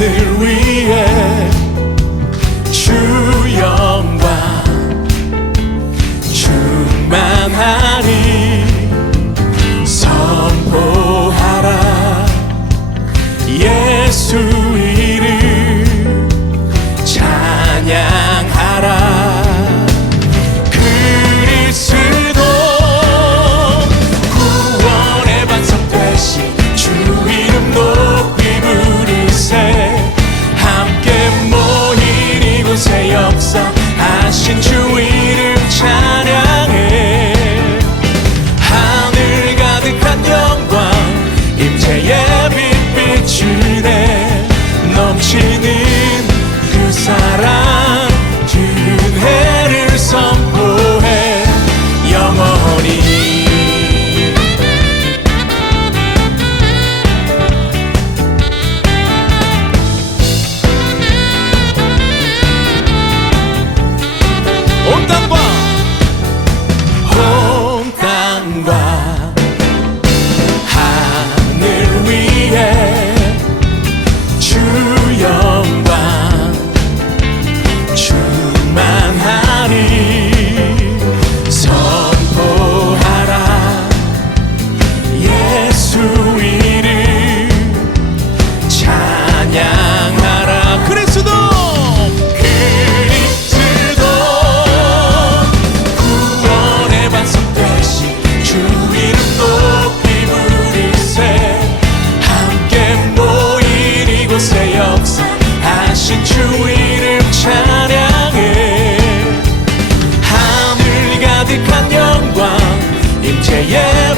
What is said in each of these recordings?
하늘 위에 tampoco. 임재의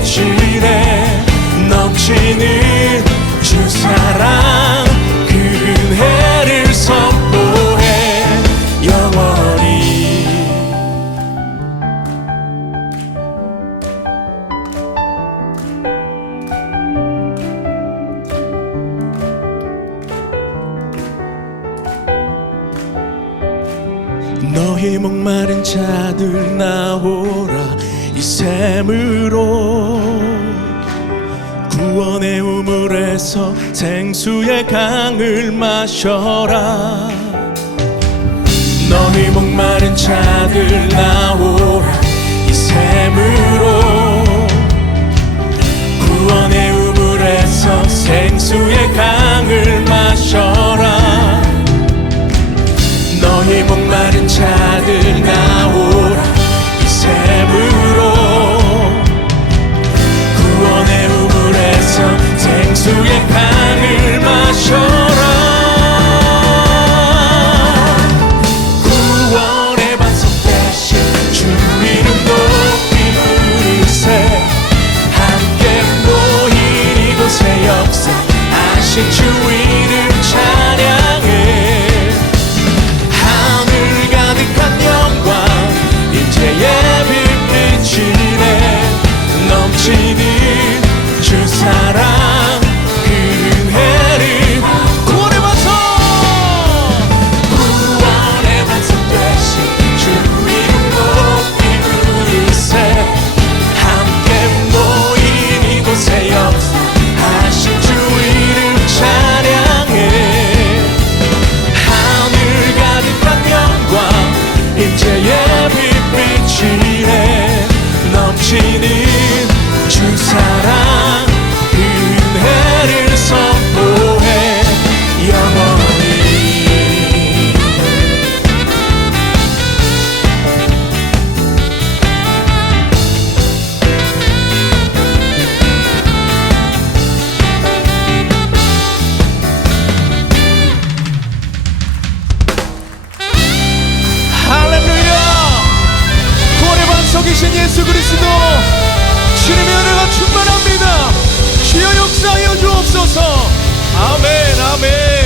빛비치네. 넘치는 주 사랑 그 은혜를 선포해. 영원히. 너희 목마른 자들 나오라. 이 샘으로 구원의 우물에서 생수의 강을 마셔라. 너희 목마른 자들 나오라. 이 샘으로 구원의 우물에서 생수의 강을 마셔라. 너희 목마른 자들 나오라 생수의 강을 마셔라. 구원의 반석 대신 주 이름 높이 부르세. 함께 모인 이곳에 역사하신 주 이름 찬양해. 하늘 가득한 영광 임재의 빛 비치네. 넘치는 그리스도 주님의 은혜가 충만합니다. 주여 역사하여 주옵소서. 아멘 아멘